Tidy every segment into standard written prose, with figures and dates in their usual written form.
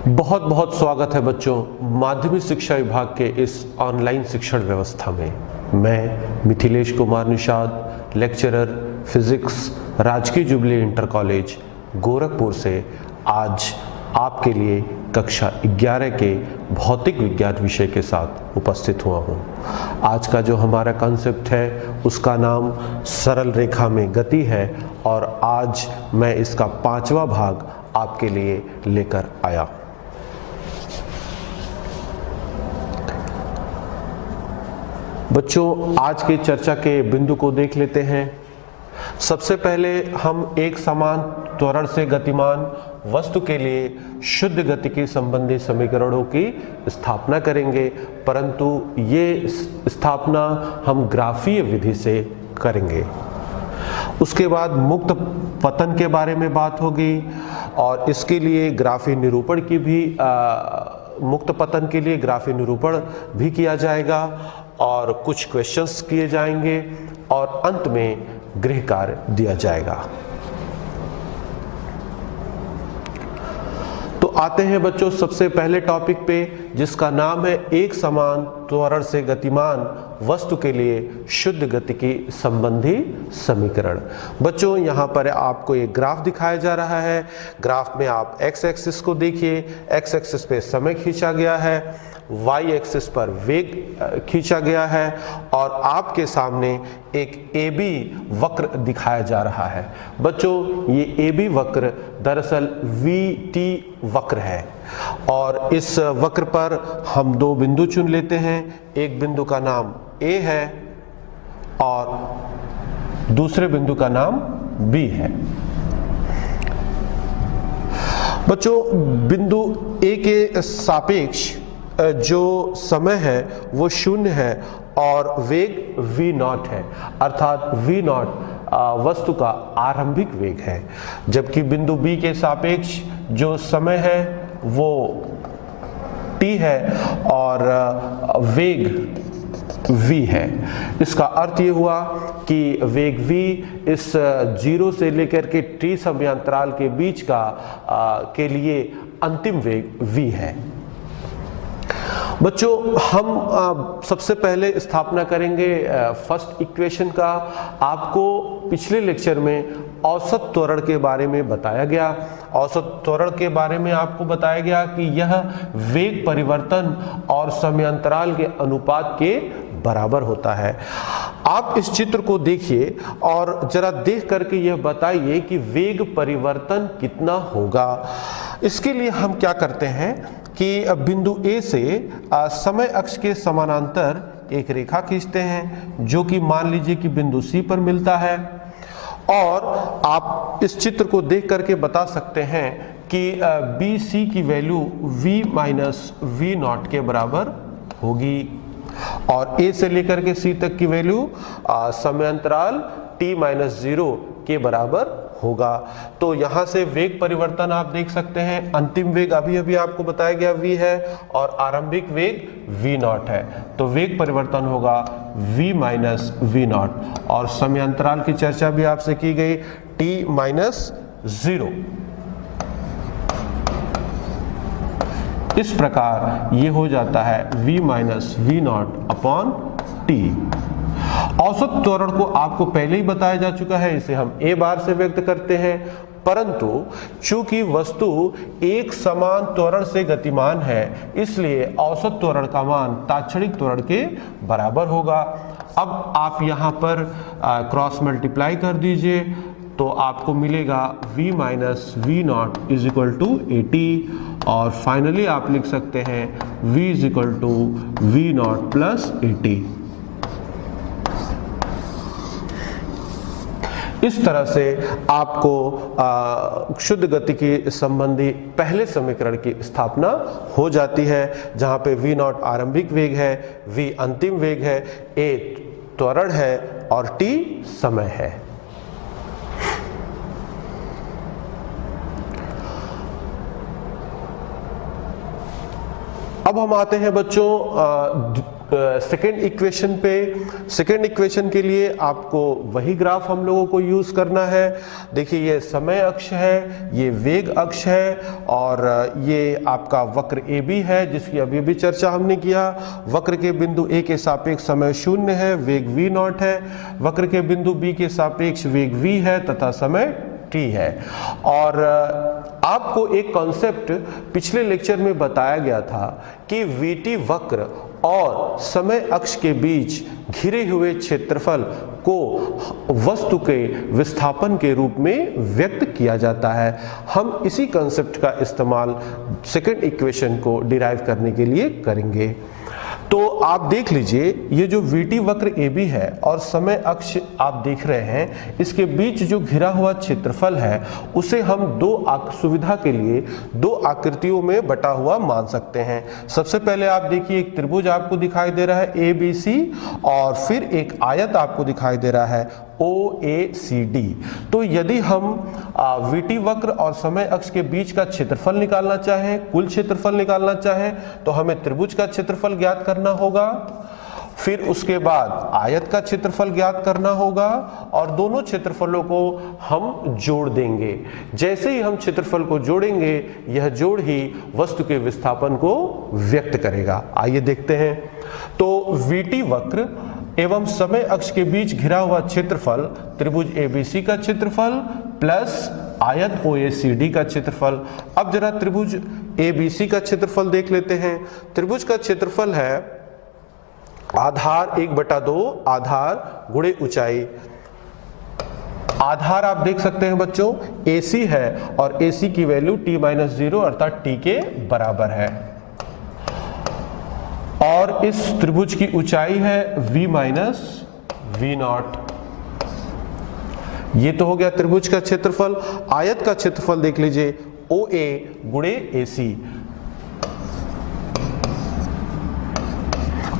बहुत बहुत स्वागत है बच्चों माध्यमिक शिक्षा विभाग के इस ऑनलाइन शिक्षण व्यवस्था में। मैं मिथिलेश कुमार निषाद, लेक्चरर फिजिक्स, राजकीय जुबली इंटर कॉलेज गोरखपुर से आज आपके लिए कक्षा 11 के भौतिक विज्ञान विषय के साथ उपस्थित हुआ हूँ। आज का जो हमारा कॉन्सेप्ट है उसका नाम सरल रेखा में गति है और आज मैं इसका 5वां भाग आपके लिए लेकर आया। बच्चों, आज के चर्चा के बिंदु को देख लेते हैं। सबसे पहले हम एक समान त्वरण से गतिमान वस्तु के लिए शुद्ध गतिकी संबंधी समीकरणों की स्थापना करेंगे, परंतु ये स्थापना हम ग्राफीय विधि से करेंगे। उसके बाद मुक्त पतन के बारे में बात होगी और इसके लिए ग्राफीय निरूपण की भी मुक्त पतन के लिए ग्राफीय निरूपण भी किया जाएगा और कुछ क्वेश्चंस किए जाएंगे और अंत में गृह कार्य दिया जाएगा। तो आते हैं बच्चों सबसे पहले टॉपिक पे, जिसका नाम है एक समान त्वरण से गतिमान वस्तु के लिए शुद्ध गतिकी संबंधी समीकरण। बच्चों, यहाँ पर आपको एक ग्राफ दिखाया जा रहा है। ग्राफ में आप एक्स एक्सिस को देखिए, एक्स एक्सिस पे समय खींचा गया है, वाई एक्सिस पर वेग खींचा गया है और आपके सामने एक ए बी वक्र दिखाया जा रहा है। बच्चों, ये ए बी वक्र दरअसल वी टी वक्र है और इस वक्र पर हम दो बिंदु चुन लेते हैं। एक बिंदु का नाम ए है और दूसरे बिंदु का नाम बी है। बच्चों, बिंदु ए के सापेक्ष जो समय है वो 0 है और वेग v0 है, अर्थात v0 वस्तु का आरंभिक वेग है, जबकि बिंदु B के सापेक्ष जो समय है वो t है और वेग v है। इसका अर्थ ये हुआ कि वेग v इस 0 से लेकर के t समयांतराल के बीच के लिए अंतिम वेग v है। बच्चों, हम सबसे पहले स्थापना करेंगे फर्स्ट इक्वेशन का। आपको पिछले लेक्चर में औसत त्वरण के बारे में बताया गया। औसत त्वरण के बारे में आपको बताया गया कि यह वेग परिवर्तन और समयांतराल के अनुपात के बराबर होता है। आप इस चित्र को देखिए और जरा देख करके यह बताइए कि वेग परिवर्तन कितना होगा। इसके लिए हम क्या करते हैं कि बिंदु ए से समय अक्ष के समानांतर एक रेखा खींचते हैं, जो कि मान लीजिए कि बिंदु सी पर मिलता है और आप इस चित्र को देख करके बता सकते हैं कि बी सी की value v minus V naught के बराबर होगी और ए से लेकर के सी तक की वैल्यू समयांतराल t माइनस 0 के बराबर होगा। तो यहाँ से वेग परिवर्तन आप देख सकते हैं। अंतिम वेग अभी अभी आपको बताया गया v है और आरंभिक वेग v0 है, तो वेग परिवर्तन होगा v माइनस वी नॉट और समयांतराल की चर्चा भी आपसे की गई t माइनस 0। इस प्रकार ये हो जाता है v minus V naught upon T. औसत त्वरण को आपको पहले ही बताया जा चुका है, इसे हम a बार से व्यक्त करते हैं, परंतु चूंकि वस्तु एक समान त्वरण से गतिमान है इसलिए औसत त्वरण का मान तात्क्षणिक त्वरण के बराबर होगा। अब आप यहाँ पर क्रॉस मल्टीप्लाई कर दीजिए तो आपको मिलेगा v minus V naught is equal to 80 और फाइनली आप लिख सकते हैं v is equal to V naught plus 80। इस तरह से आपको शुद्ध गतिकी संबंधी पहले समीकरण की स्थापना हो जाती है, जहां पे v0 आरंभिक वेग है, v अंतिम वेग है, a त्वरण है और t समय है। अब हम आते हैं बच्चों सेकेंड इक्वेशन के लिए आपको वही ग्राफ हम लोगों को यूज करना है। देखिए ये समय अक्ष है, ये वेग अक्ष है और ये आपका वक्र ए बी है जिसकी अभी भी चर्चा हमने किया। वक्र के बिंदु ए के सापेक्ष समय 0 है, वेग v नॉट है। वक्र के बिंदु बी के सापेक्ष वेग v है तथा समय t है। और आपको एक कॉन्सेप्ट पिछले लेक्चर में बताया गया था कि vt वक्र और समय अक्ष के बीच घिरे हुए क्षेत्रफल को वस्तु के विस्थापन के रूप में व्यक्त किया जाता है। हम इसी कॉन्सेप्ट का इस्तेमाल सेकंड इक्वेशन को डिराइव करने के लिए करेंगे। तो आप देख लीजिए ये जो vt वक्र AB है और समय अक्ष आप देख रहे हैं, इसके बीच जो घिरा हुआ क्षेत्रफल है उसे हम सुविधा के लिए दो आकृतियों में बटा हुआ मान सकते हैं। सबसे पहले आप देखिए एक त्रिभुज आपको दिखाई दे रहा है ABC और फिर एक आयत आपको दिखाई दे रहा है OACD। तो यदि हम vt वक्र और समय अक्ष के बीच का क्षेत्रफल निकालना चाहें, कुल क्षेत्रफल निकालना चाहें, तो हमें त्रिभुज का क्षेत्रफल ज्ञात करना होगा, फिर उसके बाद आयत का क्षेत्रफल ज्ञात करना होगा और दोनों क्षेत्रफलों को हम जोड़ देंगे। जैसे ही हम क्षेत्रफल को जोड़ेंगे यह जोड़ ही वस्तु के विस्थापन को व्यक्त करेगा। आइए देखते हैं। तो vt वक्र एवं समय अक्ष के बीच घिरा हुआ क्षेत्रफल त्रिभुज ABC का क्षेत्रफल प्लस आयत OACD का क्षेत्रफल। अब जरा त्रिभुज ABC का क्षेत्रफल देख लेते हैं। त्रिभुज का क्षेत्रफल है आधार 1/2 आधार गुणे ऊंचाई। आधार आप देख सकते हैं बच्चों AC है और AC की वैल्यू t-0 अर्थात t के बराबर है और इस त्रिभुज की ऊंचाई है v नॉट। ये तो हो गया त्रिभुज का क्षेत्रफल। आयत का क्षेत्रफल देख लीजिए OA गुणे AC।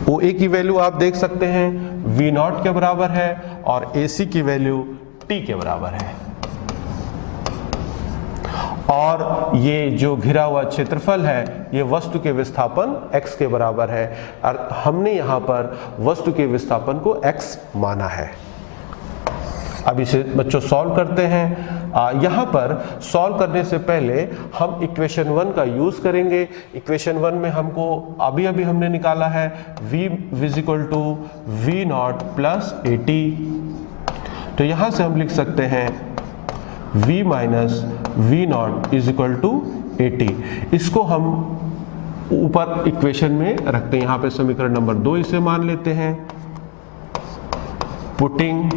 OA की वैल्यू आप देख सकते हैं v नॉट के बराबर है और AC की वैल्यू t के बराबर है और ये जो घिरा हुआ क्षेत्रफल है ये वस्तु के विस्थापन x के बराबर है और हमने यहाँ पर वस्तु के विस्थापन को x माना है। अब इसे बच्चों सॉल्व करते हैं। यहाँ पर सॉल्व करने से पहले हम इक्वेशन 1 का यूज करेंगे। इक्वेशन 1 में हमको अभी हमने निकाला है v नॉट प्लस AT। तो यहाँ से हम लिख सकते हैं v naught is equal to AT। इसको हम ऊपर इक्वेशन में रखते हैं। यहाँ पे समीकरण नंबर 2 इसे मान लेते हैं। पुटिंग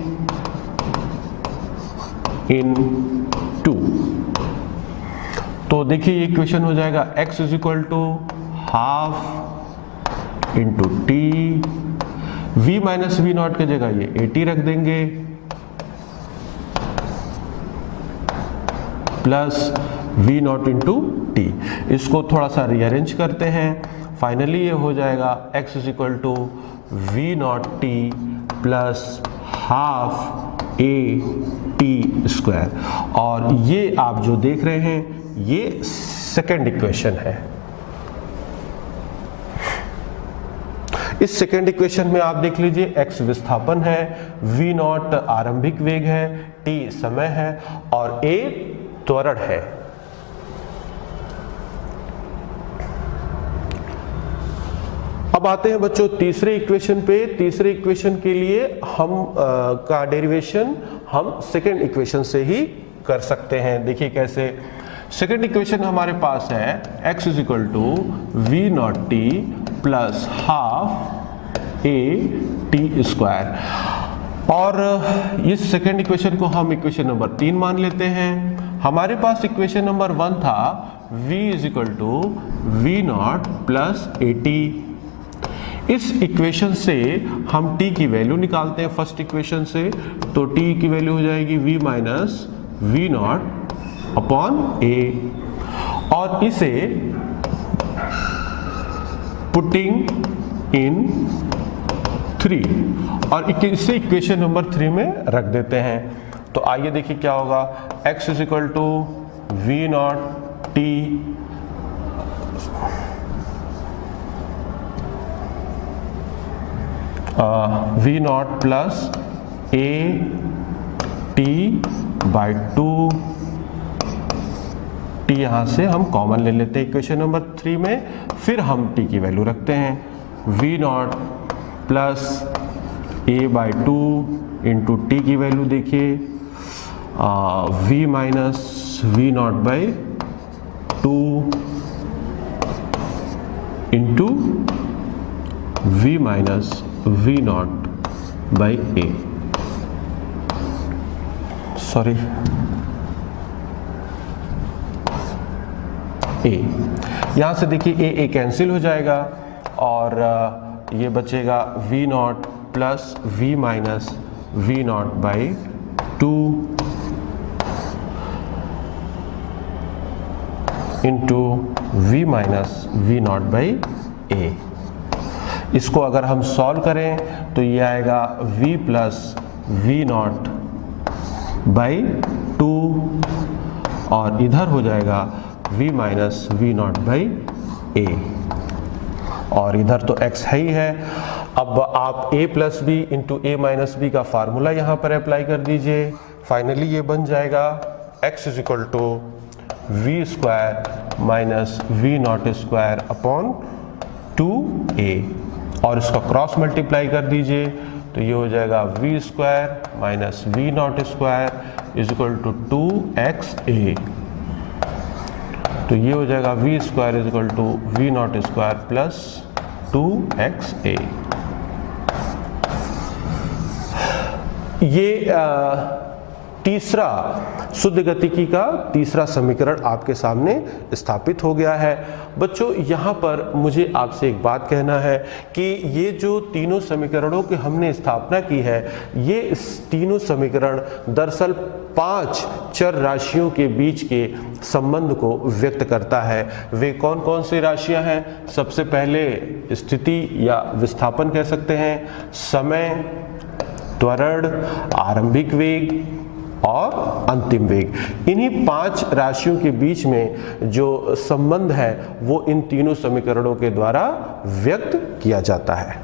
इन 2 तो देखिए ये इक्वेशन हो जाएगा x is equal to half into T. v naught की जगह ये AT रख देंगे plus v naught into T. इसको थोड़ा सा रीअरेंज करते हैं। फाइनली ये हो जाएगा x is equal to v naught T plus half AT square. और ये आप जो देख रहे हैं ये सेकेंड इक्वेशन है। इस सेकेंड इक्वेशन में आप देख लीजिए x विस्थापन है, v नॉट आरंभिक वेग है, t समय है और a त्वरण है। अब आते हैं बच्चों तीसरे इक्वेशन पे। तीसरे इक्वेशन के लिए हम का डेरिवेशन हम सेकेंड इक्वेशन से ही कर सकते हैं। देखिए कैसे। सेकेंड इक्वेशन हमारे पास है x is equal to v naught T plus half AT square और इस सेकेंड इक्वेशन को हम इक्वेशन नंबर 3 मान लेते हैं। हमारे पास इक्वेशन नंबर 1 था v is equal to v naught plus AT। इस इक्वेशन से हम t की वैल्यू निकालते हैं फर्स्ट इक्वेशन से। तो t की वैल्यू हो जाएगी v नॉट अपॉन a और इसे पुटिंग इन 3 और इसे इक्वेशन नंबर 3 में रख देते हैं। तो आइए देखिए क्या होगा। x is equal to v naught T V naught plus A T by 2 T यहाँ से हम कॉमन ले लेते हैं इक्वेशन नंबर 3 में, फिर हम टी की वैल्यू रखते हैं V naught plus A by 2 into T की वैल्यू देखिए V minus V naught by 2 into V minus V naught by A, sorry A, यहाँ से देखिए ए कैंसिल हो जाएगा और ये बचेगा V naught plus V minus V naught by 2 into V minus V naught by A. इसको अगर हम सॉल्व करें तो ये आएगा v plus V naught by 2 और इधर हो जाएगा v minus V naught by A, और इधर तो x है ही है। अब आप a plus B into A minus B का फार्मूला यहाँ पर अप्लाई कर दीजिए। फाइनली ये बन जाएगा x is equal to V square minus V naught square upon 2a, और इसका क्रॉस मल्टीप्लाई कर दीजिए तो ये हो जाएगा V square minus V naught square is equal to 2xa, तो ये हो जाएगा V square is equal to V naught square plus 2xa। ये तीसरा शुद्ध गतिकी का तीसरा समीकरण आपके सामने स्थापित हो गया है। बच्चों यहाँ पर मुझे आपसे एक बात कहना है कि ये जो तीनों समीकरणों की हमने स्थापना की है, ये तीनों समीकरण दरअसल 5 चर राशियों के बीच के संबंध को व्यक्त करता है। वे कौन कौन सी राशियां हैं? सबसे पहले स्थिति या विस्थापन कह सकते हैं, समय, त्वरण, आरंभिक वेग और अंतिम वेग। इन्हीं 5 राशियों के बीच में जो संबंध है वो इन तीनों समीकरणों के द्वारा व्यक्त किया जाता है।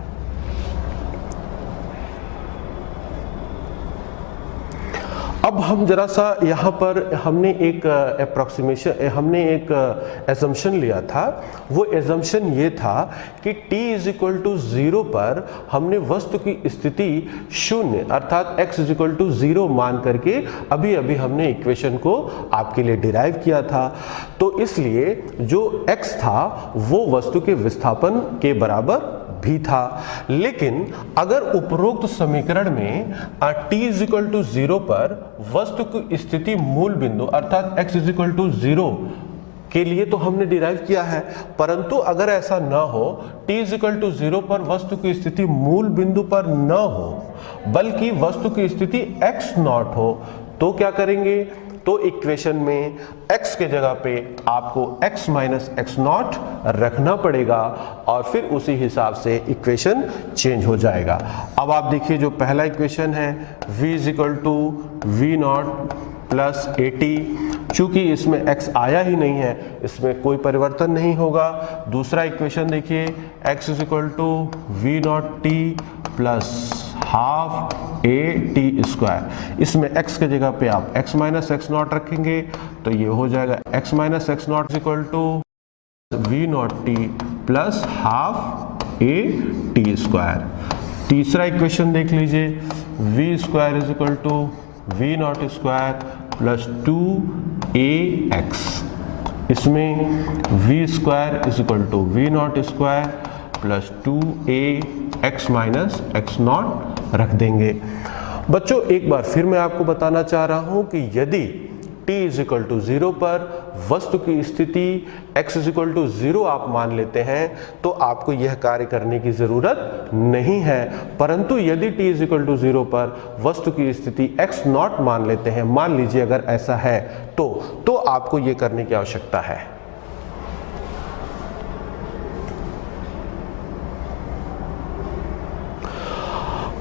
अब हम जरा सा यहाँ पर हमने एक एक एजम्पशन लिया था। वो एजम्पशन ये था कि t इज इक्वल टू 0 पर हमने वस्तु की स्थिति शून्य अर्थात x इज इक्वल टू 0 मान करके अभी अभी हमने इक्वेशन को आपके लिए डिराइव किया था। तो इसलिए जो x था वो वस्तु के विस्थापन के बराबर भी था। लेकिन अगर उपरोक्त समीकरण में t इज इक्वल टू 0 पर वस्तु की स्थिति मूल बिंदु अर्थात x इज इक्वल टू 0 के लिए तो हमने डिराइव किया है, परंतु अगर ऐसा ना हो, t इज इक्वल टू 0 पर वस्तु की स्थिति मूल बिंदु पर न हो बल्कि वस्तु की स्थिति x नॉट हो, तो क्या करेंगे? तो इक्वेशन में x के जगह पे आपको x माइनस एक्स नॉट रखना पड़ेगा और फिर उसी हिसाब से इक्वेशन चेंज हो जाएगा। अब आप देखिए जो पहला इक्वेशन है v is equal to V naught plus 80, चूंकि इसमें x आया ही नहीं है इसमें कोई परिवर्तन नहीं होगा। दूसरा इक्वेशन देखिए x is equal to V naught T plus half A T square, इसमें x के जगह पे आप x माइनस एक्स नॉट रखेंगे तो ये हो जाएगा x minus X naught is equal to V naught T plus half A T square. तीसरा इक्वेशन देख लीजिए v square is equal to V naught square plus 2ax, इसमें v square is equal to V naught square plus 2ax minus X naught रख देंगे। बच्चों एक बार फिर मैं आपको बताना चाह रहा हूं कि यदि t इज इक्वल टू 0 पर वस्तु की स्थिति x इज इक्वल टू 0 आप मान लेते हैं तो आपको यह कार्य करने की जरूरत नहीं है, परंतु यदि t इज इक्वल टू 0 पर वस्तु की स्थिति x नॉट मान लेते हैं, मान लीजिए अगर ऐसा है तो आपको यह करने की आवश्यकता है।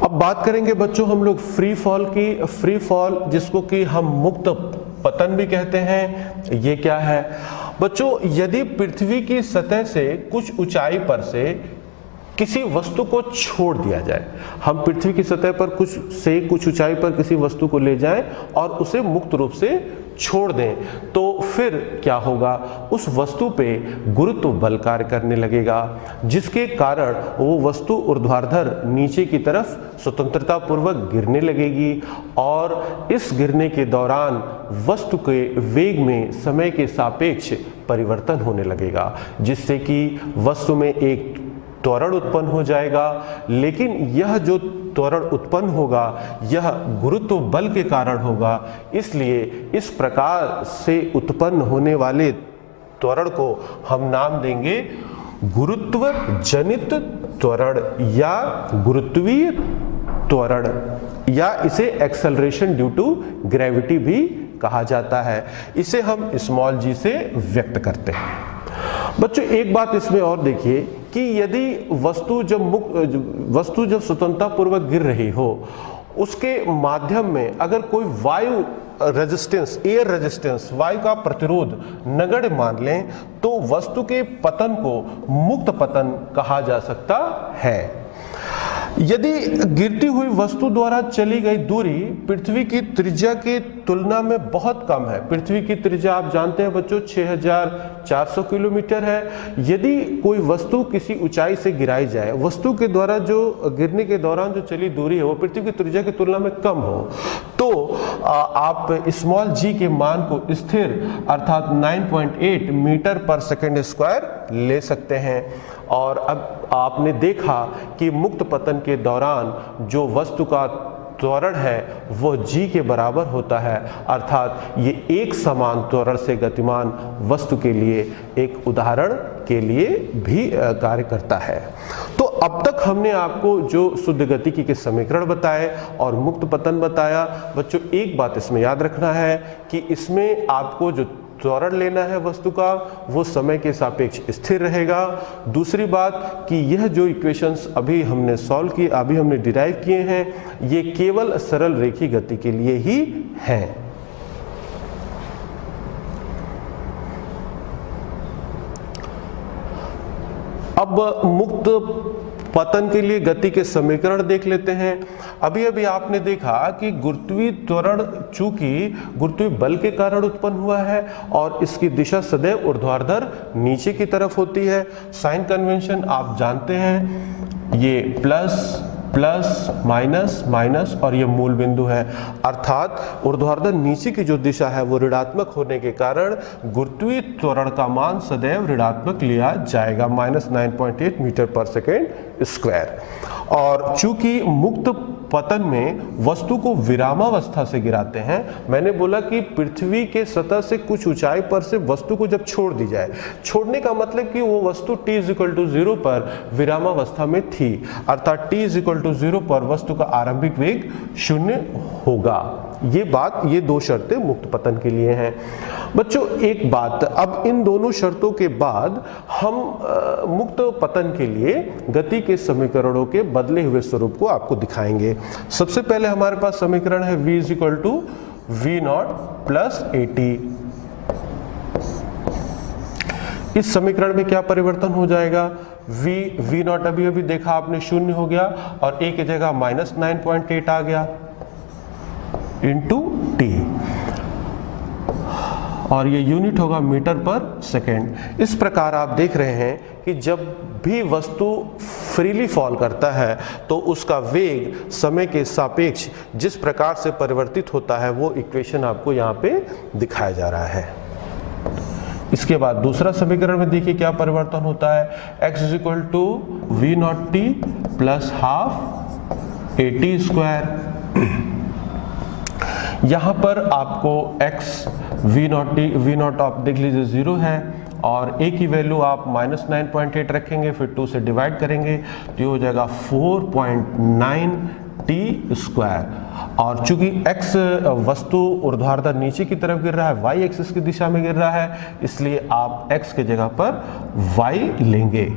अब बात करेंगे बच्चों हम लोग फ्री फॉल की। फ्री फॉल जिसको कि हम मुक्त पतन भी कहते हैं, ये क्या है बच्चों? यदि पृथ्वी की सतह से कुछ ऊंचाई पर से किसी वस्तु को छोड़ दिया जाए, हम पृथ्वी की सतह पर कुछ ऊंचाई पर किसी वस्तु को ले जाएं और उसे मुक्त रूप से छोड़ दें, तो फिर क्या होगा, उस वस्तु पे गुरुत्व बल कार्य करने लगेगा, जिसके कारण वो वस्तु ऊर्ध्वाधर नीचे की तरफ स्वतंत्रता पूर्वक गिरने लगेगी और इस गिरने के दौरान वस्तु के वेग में समय के सापेक्ष परिवर्तन होने लगेगा, जिससे कि वस्तु में एक त्वरण उत्पन्न हो जाएगा। लेकिन यह जो त्वरण उत्पन्न होगा यह गुरुत्व बल के कारण होगा, इसलिए इस प्रकार से उत्पन्न होने वाले त्वरण को हम नाम देंगे गुरुत्व जनित त्वरण या गुरुत्वीय त्वरण, या इसे एक्सेलरेशन ड्यू टू ग्रेविटी भी कहा जाता है। इसे हम स्मॉल g से व्यक्त करते हैं। बच्चों एक बात इसमें और देखिए कि यदि वस्तु जब स्वतंत्रता पूर्वक गिर रही हो, उसके माध्यम में अगर कोई वायु रेजिस्टेंस, एयर रेजिस्टेंस, वायु का प्रतिरोध नगण्य मान लें, तो वस्तु के पतन को मुक्त पतन कहा जा सकता है। यदि गिरती हुई वस्तु द्वारा चली गई दूरी पृथ्वी की त्रिज्या की तुलना में बहुत कम है, पृथ्वी की त्रिज्या आप जानते हैं बच्चों 6400 किलोमीटर है। यदि कोई वस्तु किसी ऊंचाई से गिराई जाए, वस्तु के द्वारा जो गिरने के दौरान जो चली दूरी है वो पृथ्वी की त्रिज्या की तुलना में कम हो, तो आप स्मॉल g के मान को स्थिर अर्थात 9.8 मीटर पर सेकेंड स्क्वायर ले सकते हैं। और अब आपने देखा कि मुक्त पतन के दौरान जो वस्तु का त्वरण है वो g के बराबर होता है, अर्थात ये एक समान त्वरण से गतिमान वस्तु के लिए एक उदाहरण के लिए भी कार्य करता है। तो अब तक हमने आपको जो शुद्ध गतिकी के समीकरण बताए और मुक्त पतन बताया। बच्चों एक बात इसमें याद रखना है कि इसमें आपको जो त्वरण लेना है वस्तु का वो समय के सापेक्ष स्थिर रहेगा। दूसरी बात कि यह जो इक्वेशंस अभी हमने सॉल्व किए, अभी हमने डिराइव किए हैं, ये केवल सरल रेखीय गति के लिए ही हैं। अब मुक्त पतन के लिए गति के समीकरण देख लेते हैं। अभी आपने देखा कि गुरुत्वीय त्वरण चूंकि गुरुत्वीय बल के कारण उत्पन्न हुआ है और इसकी दिशा सदैव ऊर्ध्वाधर नीचे की तरफ होती है। साइन कन्वेंशन आप जानते हैं, ये प्लस प्लस माइनस माइनस और ये मूल बिंदु है, अर्थात ऊर्ध्वाधर नीचे की जो दिशा है वो ऋणात्मक होने के कारण गुरुत्वीय त्वरण का मान सदैव ऋणात्मक लिया जाएगा, -9.8 मीटर पर सेकेंड स्क्वायर। और चूंकि मुक्त पतन में वस्तु को विरामावस्था से गिराते हैं, मैंने बोला कि पृथ्वी के सतह से कुछ ऊंचाई पर से वस्तु को जब छोड़ दी जाए, छोड़ने का मतलब कि वो वस्तु t=0 पर विरामावस्था में थी, अर्थात t=0 पर वस्तु का आरंभिक वेग 0 होगा। ये दो शर्तें मुक्त पतन के लिए हैं। बच्चों एक बात, अब इन दोनों शर्तों के बाद हम मुक्त पतन के लिए गति के समीकरणों के बदले हुए स्वरूप को आपको दिखाएंगे। सबसे पहले हमारे पास समीकरण है v v0 प्लस at। इस समीकरण में क्या परिवर्तन हो जाएगा, v0 अभी देखा आपने 0 हो गया और a की जगह -9.8 आ गया इंटू t, और ये यूनिट होगा मीटर पर सेकेंड। इस प्रकार आप देख रहे हैं कि जब भी वस्तु फ्रीली फॉल करता है तो उसका वेग समय के सापेक्ष जिस प्रकार से परिवर्तित होता है वो इक्वेशन आपको यहाँ पे दिखाया जा रहा है। इसके बाद दूसरा समीकरण में देखिए क्या परिवर्तन होता है, x = v0t plus half at²। यहाँ पर आपको x v0 आप देख लीजिए 0 है और a की वैल्यू आप -9.8 रखेंगे, फिर 2 से डिवाइड करेंगे तो ये हो जाएगा 4.9t²। और चूंकि x वस्तु ऊर्ध्वाधर नीचे की तरफ गिर रहा है, y एक्सिस की दिशा में गिर रहा है, इसलिए आप x की जगह पर y लेंगे।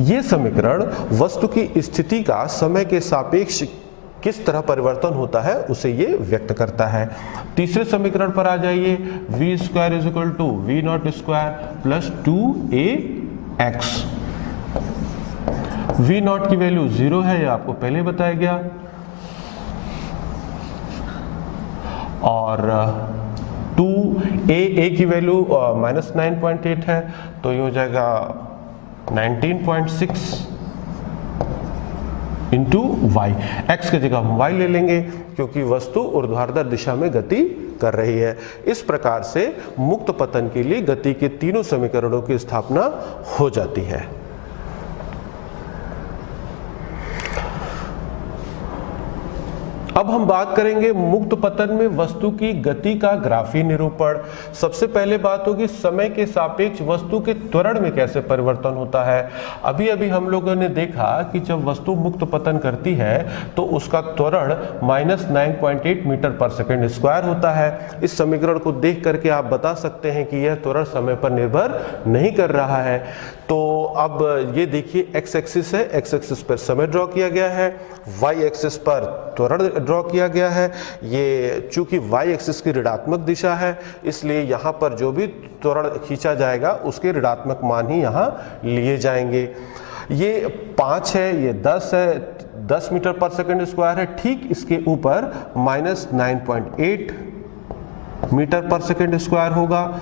ये समीकरण वस्तु की स्थिति का समय के सापेक्ष किस तरह परिवर्तन होता है उसे ये व्यक्त करता है। तीसरे समीकरण पर आ जाइए, v square is equal to V naught square plus 2ax। v naught की वैल्यू 0 है, ये आपको पहले बताया गया, और 2a की वैल्यू -9.8 है, तो ये हो जाएगा 19.6 इंटू वाई। एक्स की जगह हम वाई ले लेंगे क्योंकि वस्तु ऊर्ध्वाधर दिशा में गति कर रही है। इस प्रकार से मुक्त पतन के लिए गति के तीनों समीकरणों की स्थापना हो जाती है। अब हम बात करेंगे मुक्त पतन में वस्तु की गति का ग्राफी निरूपण। सबसे पहले बात होगी समय के सापेक्ष वस्तु के त्वरण में कैसे परिवर्तन होता है। अभी अभी हम लोगों ने देखा कि जब वस्तु मुक्त पतन करती है तो उसका त्वरण -9.8 मीटर पर सेकंड स्क्वायर होता है। इस समीकरण को देख करके आप बता सकते हैं कि यह त्वरण समय पर निर्भर नहीं कर रहा है। तो अब ये देखिए एक्स एक्सिस है, एक्स एक्सिस पर समय ड्रॉ किया गया है, वाई एक्सिस पर त्वरण ड्रॉ किया गया है। ये चूंकि वाई एक्सिस की ऋणात्मक दिशा है इसलिए यहाँ पर जो भी त्वरण खींचा जाएगा उसके ऋणात्मक मान ही यहाँ लिए जाएंगे। ये 5 है, ये 10 है, 10 मीटर पर सेकंड स्क्वायर है। ठीक इसके ऊपर -9.8 मीटर पर सेकंड स्क्वायर होगा।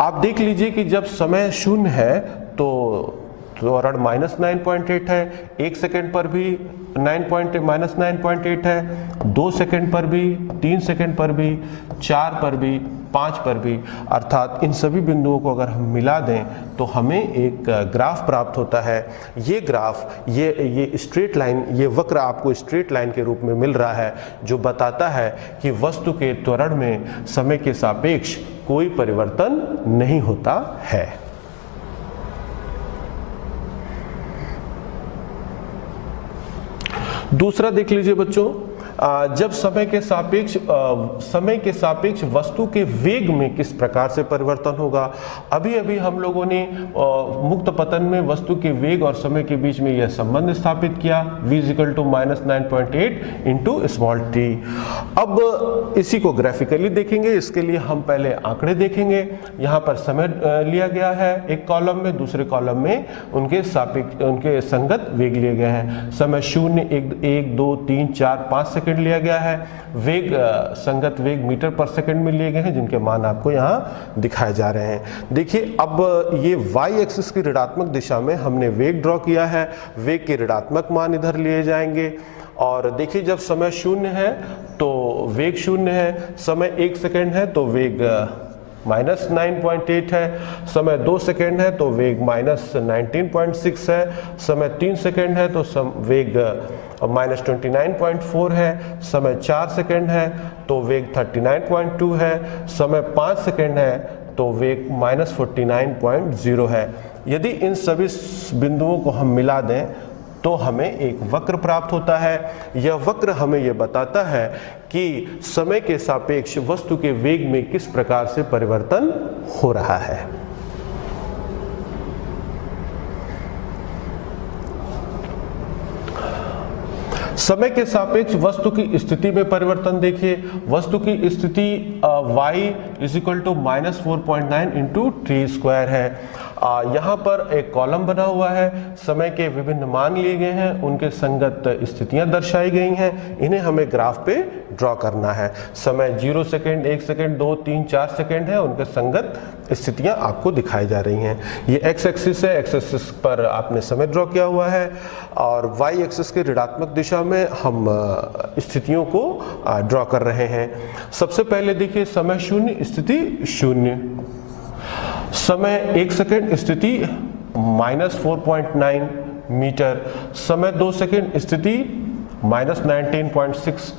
आप देख लीजिए कि जब समय शून्य है तो त्वरण -9.8 है, 1 सेकंड पर भी -9.8 है, 2 सेकंड पर भी, 3 सेकंड पर भी, 4 पर भी, 5 पर भी। अर्थात इन सभी बिंदुओं को अगर हम मिला दें तो हमें एक ग्राफ प्राप्त होता है। ये ग्राफ, ये स्ट्रेट लाइन, ये वक्र आपको स्ट्रेट लाइन के रूप में मिल रहा है जो बताता है कि वस्तु के त्वरण में समय के सापेक्ष कोई परिवर्तन नहीं होता है। दूसरा देख लीजिए बच्चों, जब समय के सापेक्ष वस्तु के वेग में किस प्रकार से परिवर्तन होगा। अभी अभी हम लोगों ने मुक्त पतन में वस्तु के वेग और समय के बीच में यह संबंध स्थापित किया, v = -9.8 इंटू स्मॉल t। अब इसी को ग्राफिकली देखेंगे। इसके लिए हम पहले आंकड़े देखेंगे। यहाँ पर समय लिया गया है एक कॉलम में, दूसरे कॉलम में उनके संगत वेग लिए गए हैं। समय 0, 1, 2, 3, 4, 5 सेकंड लिया गया है। वेग, संगत वेग मीटर पर सेकंड में लिए गए हैं जिनके मान आपको यहाँ दिखाए जा रहे हैं। देखिए अब ये y एक्सिस की ऋणात्मक दिशा में हमने वेग ड्रॉ किया है। वेग के ऋणात्मक मान इधर लिए जाएंगे और देखिए जब समय 0 है तो वेग 0 है, समय 1 सेकंड है तो वेग -9.8 है, समय 2 सेकंड है तो वेग -19.6 है, समय 3 सेकंड है तो वेग -29.4 है, समय 4 सेकंड है तो वेग 39.2 है, समय 5 सेकंड है तो वेग -49.0 है। यदि इन सभी बिंदुओं को हम मिला दें तो हमें एक वक्र प्राप्त होता है। यह वक्र हमें यह बताता है कि समय के सापेक्ष वस्तु के वेग में किस प्रकार से परिवर्तन हो रहा है। समय के सापेक्ष वस्तु की स्थिति में परिवर्तन देखिए। वस्तु की स्थिति y = -4.9 इंटू t² है। यहाँ पर एक कॉलम बना हुआ है, समय के विभिन्न मान लिए गए हैं, उनके संगत स्थितियां दर्शाई गई हैं। इन्हें हमें ग्राफ पे ड्रॉ करना है। समय 0 सेकंड, 1 सेकंड, 2, 3, 4 सेकंड है, उनके संगत स्थितियां आपको दिखाई जा रही हैं। ये एक्स एक्सिस है, एक्स एक्सिस पर आपने समय ड्रॉ किया हुआ है और वाई एक्सिस के ऋणात्मक दिशा में हम स्थितियों को ड्रॉ कर रहे हैं। सबसे पहले देखिए समय 0, स्थिति 0, समय 1 सेकंड, स्थिति -4.9 मीटर, समय 2 सेकंड, स्थिति -19.6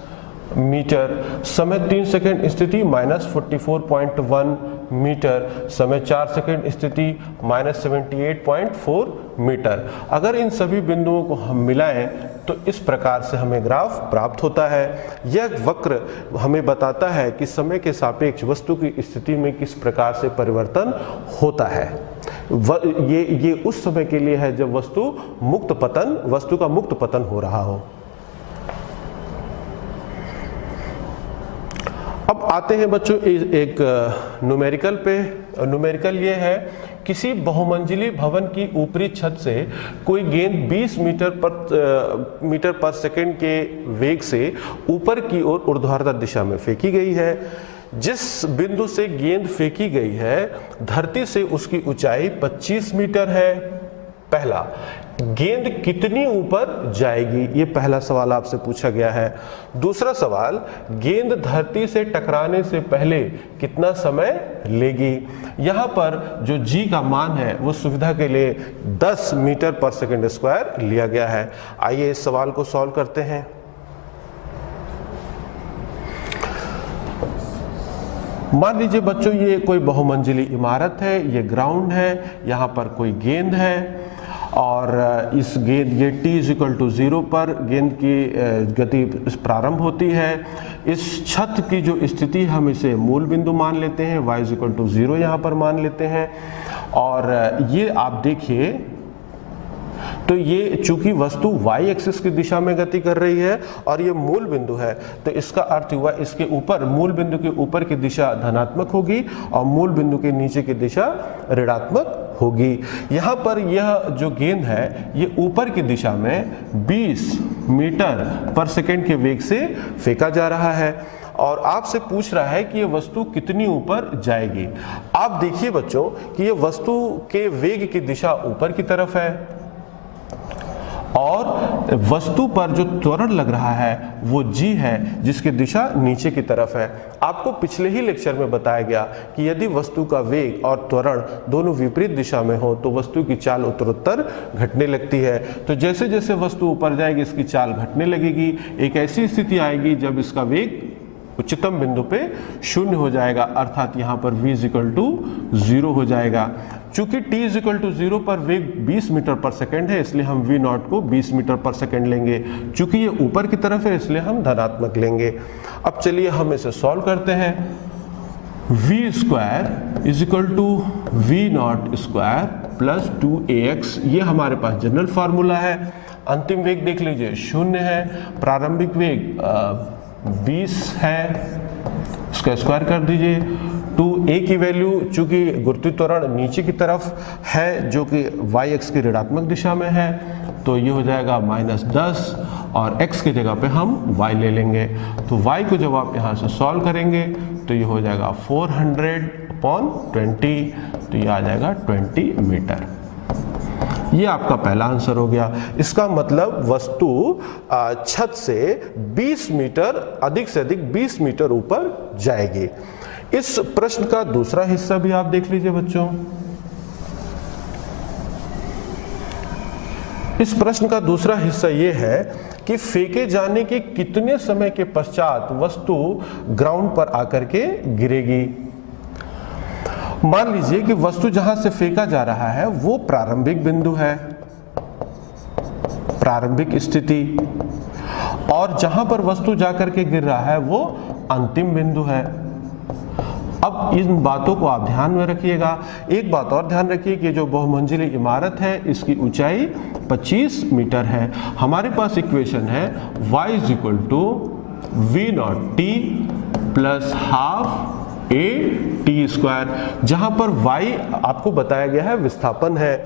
मीटर, समय 3 सेकंड, स्थिति -44.1 मीटर, समय 4 सेकंड, स्थिति -78.4 मीटर। अगर इन सभी बिंदुओं को हम मिलाएं तो इस प्रकार से हमें ग्राफ प्राप्त होता है। यह वक्र हमें बताता है कि समय के सापेक्ष वस्तु की स्थिति में किस प्रकार से परिवर्तन होता है। ये उस समय के लिए है जब वस्तु का मुक्त पतन हो रहा हो। अब आते हैं बच्चों एक न्यूमेरिकल पे। न्यूमेरिकल ये है, किसी बहुमंजिली भवन की ऊपरी छत से कोई गेंद 20 मीटर पर सेकंड के वेग से ऊपर की ओर ऊर्ध्वाधर दिशा में फेंकी गई है। जिस बिंदु से गेंद फेंकी गई है धरती से उसकी ऊंचाई 25 मीटर है। पहला, गेंद कितनी ऊपर जाएगी, ये पहला सवाल आपसे पूछा गया है। दूसरा सवाल, गेंद धरती से टकराने से पहले कितना समय लेगी। यहां पर जो जी का मान है वो सुविधा के लिए 10 मीटर पर सेकंड स्क्वायर लिया गया है। आइए इस सवाल को सॉल्व करते हैं। मान लीजिए बच्चों, ये कोई बहुमंजिली इमारत है, ये ग्राउंड है, यहाँ पर कोई गेंद है और इस गेंद ये t=0 पर गेंद की गति प्रारंभ होती है। इस छत की जो स्थिति हम इसे मूल बिंदु मान लेते हैं, y=0 यहाँ पर मान लेते हैं। और ये आप देखिए तो ये चूंकि वस्तु y एक्सिस की दिशा में गति कर रही है और ये मूल बिंदु है, तो इसका अर्थ हुआ इसके ऊपर, मूल बिंदु के ऊपर की दिशा धनात्मक होगी और मूल बिंदु के नीचे की दिशा ऋणात्मक होगी। यहाँ पर यह जो गेंद है ये ऊपर की दिशा में 20 मीटर पर सेकंड के वेग से फेंका जा रहा है और आपसे पूछ रहा है कि ये वस्तु कितनी ऊपर जाएगी। आप देखिए बच्चों कि ये वस्तु के वेग की दिशा ऊपर की तरफ है और वस्तु पर जो त्वरण लग रहा है वो g है जिसकी दिशा नीचे की तरफ है। आपको पिछले ही लेक्चर में बताया गया कि यदि वस्तु का वेग और त्वरण दोनों विपरीत दिशा में हो तो वस्तु की चाल उत्तरोत्तर घटने लगती है। तो जैसे जैसे वस्तु ऊपर जाएगी इसकी चाल घटने लगेगी। एक ऐसी स्थिति आएगी जब इसका वेग उच्चतम बिंदु पे 0 हो जाएगा, अर्थात यहाँ पर v=0 हो जाएगा। चूंकि t=0 पर वेग 20 मीटर पर सेकंड है इसलिए हम v0 को 20 मीटर पर सेकंड लेंगे। चूंकि ये ऊपर की तरफ है इसलिए हम धनात्मक लेंगे। अब चलिए हम इसे सॉल्व करते हैं। v² प्लस 2ax, ये हमारे पास जनरल फार्मूला है। अंतिम वेग देख लीजिए 0 है, प्रारंभिक वेग 20 है, इसका स्क्वायर कर दीजिए। 2a की वैल्यू चूंकि गुरुत्वीय त्वरण नीचे की तरफ है जो कि y एक्स की ऋणात्मक दिशा में है तो ये हो जाएगा -10 और x की जगह पे हम y ले लेंगे। तो y को जब आप यहाँ से सॉल्व करेंगे तो ये हो जाएगा 400/20, तो ये आ जाएगा 20 मीटर। ये आपका पहला आंसर हो गया। इसका मतलब वस्तु छत से 20 मीटर, अधिक से अधिक 20 मीटर ऊपर जाएगी। इस प्रश्न का दूसरा हिस्सा भी आप देख लीजिए बच्चों। इस प्रश्न का दूसरा हिस्सा ये है कि फेंके जाने के कितने समय के पश्चात वस्तु ग्राउंड पर आकर के गिरेगी। मान लीजिए कि वस्तु जहां से फेंका जा रहा है वो प्रारंभिक बिंदु है, प्रारंभिक स्थिति, और जहां पर वस्तु जाकर के गिर रहा है वो अंतिम बिंदु है। अब इन बातों को आप ध्यान में रखिएगा। एक बात और ध्यान रखिए कि जो बहुमंजिली इमारत है इसकी ऊंचाई 25 मीटर है। हमारे पास इक्वेशन है y=v0t प्लस हाफ a² जहां पर y आपको बताया गया है विस्थापन है।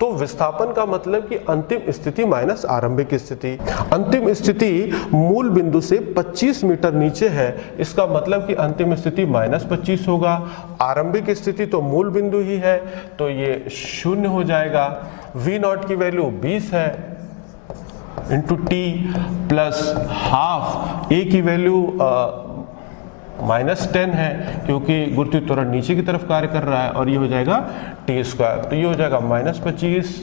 तो विस्थापन का मतलब कि अंतिम स्थिति माइनस आरंभिक स्थिति। अंतिम स्थिति मूल बिंदु से 25 मीटर नीचे है, इसका मतलब कि अंतिम स्थिति -25 होगा। आरंभिक स्थिति तो मूल बिंदु ही है तो ये 0 हो जाएगा। v0 की वैल्यू 20 है into t plus half, a की वैल्यू -10 है क्योंकि गुरुत्वीय त्वरण नीचे की तरफ कार्य कर रहा है, और ये हो जाएगा t²। तो ये हो जाएगा -25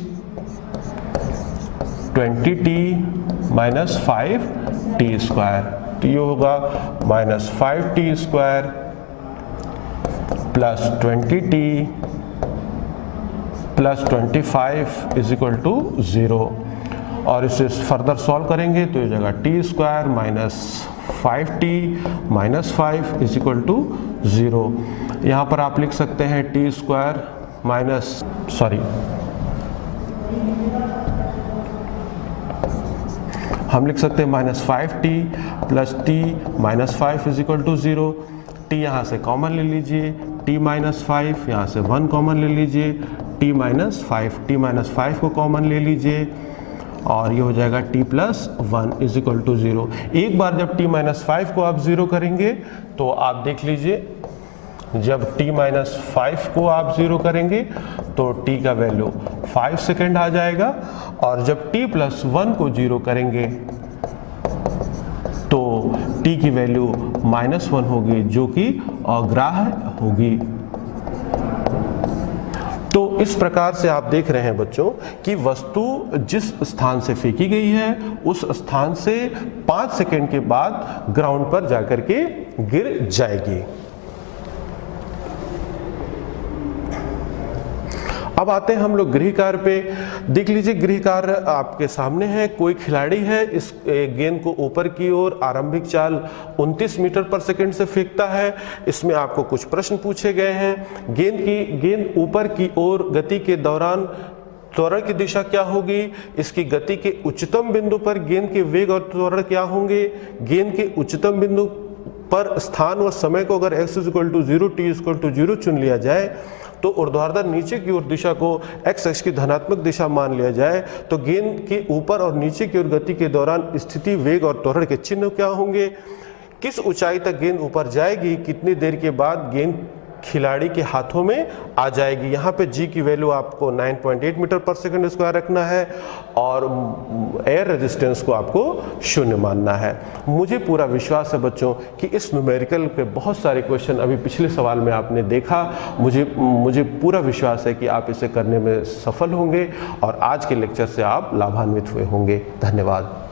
20t -5t²। तो ये होगा -5t² प्लस 20t प्लस 25 = 0। और इसे फर्दर सॉल्व करेंगे तो ये हो जाएगा t² -5t -5 = 0। यहाँ पर आप लिख सकते हैं हम लिख सकते हैं -5t प्लस t -5 = 0। टी यहाँ से कॉमन ले लीजिए, टी माइनस 5, यहाँ से 1 कॉमन ले लीजिए, टी माइनस 5 को कॉमन ले लीजिए और ये हो जाएगा t plus 1 is equal to 0। एक बार जब t माइनस 5 को आप 0 करेंगे तो आप देख लीजिए, जब t माइनस 5 को आप 0 करेंगे तो t का वैल्यू 5 सेकेंड आ जाएगा और जब t प्लस 1 को 0 करेंगे तो t की वैल्यू -1 होगी, जो कि अग्राह्य होगी। तो इस प्रकार से आप देख रहे हैं बच्चों कि वस्तु जिस स्थान से फेंकी गई है उस स्थान से 5 सेकेंड के बाद ग्राउंड पर जाकर के गिर जाएगी। अब आते हैं हम लोग गृह कार्य पे। देख लीजिए, गृह कार्य आपके सामने है। कोई खिलाड़ी है, इस गेंद को ऊपर की ओर आरंभिक चाल 29 मीटर पर सेकंड से फेंकता है। इसमें आपको कुछ प्रश्न पूछे गए हैं। गेंद ऊपर की ओर गति के दौरान त्वरण की दिशा क्या होगी, इसकी गति के उच्चतम बिंदु पर गेंद के वेग और त्वरण क्या होंगे, गेंद के उच्चतम बिंदु पर स्थान और समय को अगर x = 0 t = 0 चुन लिया जाए तो ऊर्ध्वाधर नीचे की ओर दिशा को x अक्ष की धनात्मक दिशा मान लिया जाए तो गेंद के ऊपर और नीचे की ओर गति के दौरान स्थिति, वेग और त्वरण के चिन्ह क्या होंगे, किस ऊंचाई तक गेंद ऊपर जाएगी, कितनी देर के बाद गेंद खिलाड़ी के हाथों में आ जाएगी। यहाँ पे g की वैल्यू आपको 9.8 मीटर पर सेकंड स्क्वायर रखना है और एयर रेजिस्टेंस को आपको 0 मानना है। मुझे पूरा विश्वास है बच्चों कि इस न्यूमेरिकल के बहुत सारे क्वेश्चन अभी पिछले सवाल में आपने देखा। मुझे पूरा विश्वास है कि आप इसे करने में सफल होंगे और आज के लेक्चर से आप लाभान्वित हुए होंगे। धन्यवाद।